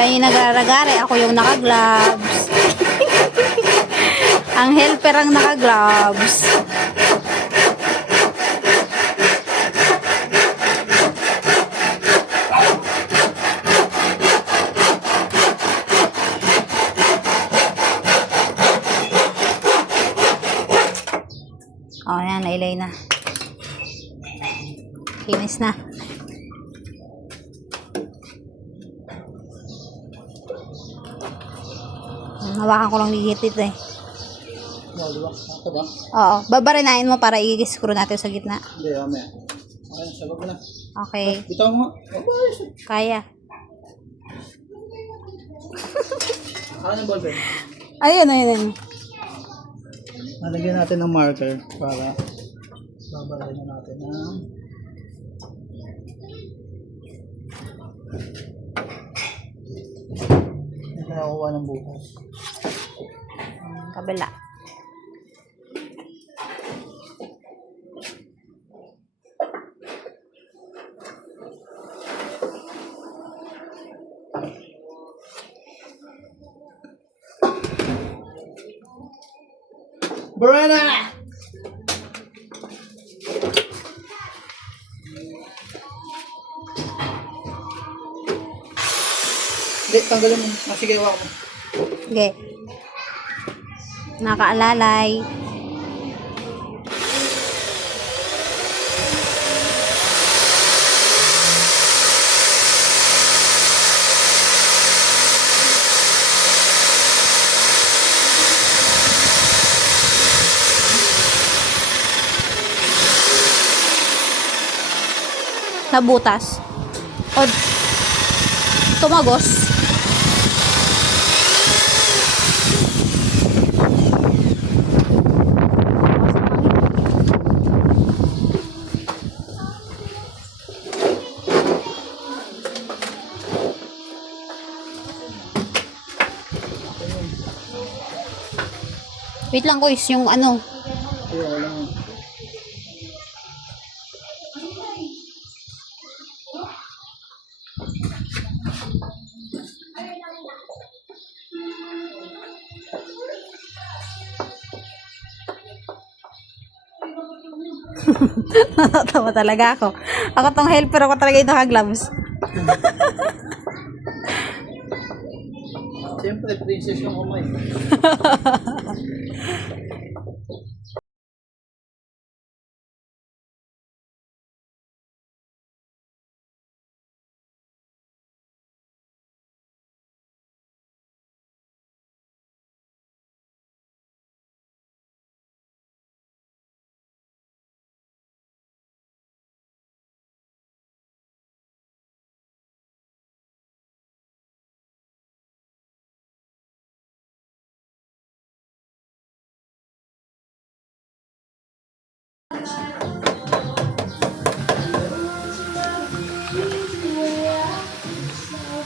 Siya yung nagraragari, ako yung naka-gloves. Ang helper ang naka-gloves. Oh, yan, nailay na. Kinis na. Hawakan ko lang ligit eh. Ito ba? Oo, babarinahin mo para i-screw natin sa gitna. Hindi, mamaya. Okay, sabag mo na. Okay, Ito mo. kaya. Ano yung ballpen? Ayun, ayun. Nalagyan natin ng marker para babarahin na natin ng hindi ka nakuha ng bukas. Kabila. Brana! Hindi, tanggalin mo. Sige, wak mo. Okay. Nakaalalay. Nabutas. O tumagos. Wait lang guys, yung ano. Sige, wala mo. Natatawa talaga ako. Ako tong helper, ako talaga yung naka-gloves. Siyempre, princess yung umay.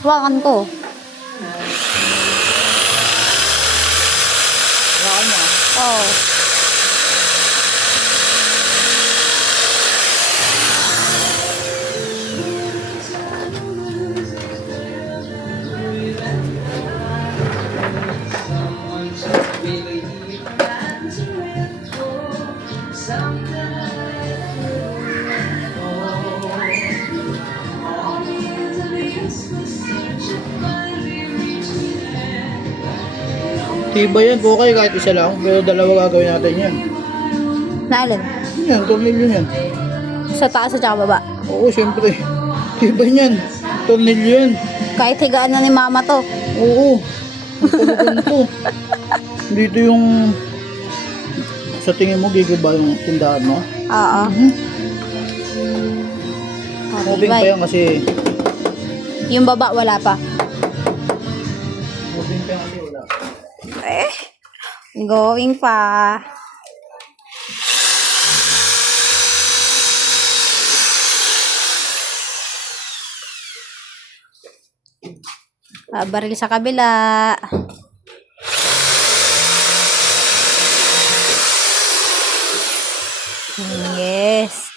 Hawakan ko. Wala mo. Oh. Tiba yan, okay kahit isa lang, pero dalawa gagawin natin yan. Naalin? Yan, tornilyo yan. Sa taas at saka baba. Oo, siyempre. Tiba yan. Tornilyo yan. Kahit higaan na ni mama to. Oo. Ang ganito. Dito yung sa tingin mo gigiba yung tindahan mo? Oo. Moving pa yan kasi Yung baba wala pa. moving pa yan kasi wala. Going pa. Baril sa kabila. Yes.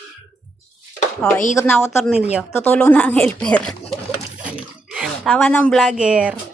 O, ikot na ako tornilyo. Tutulong na ang helper. Tama ng vlogger.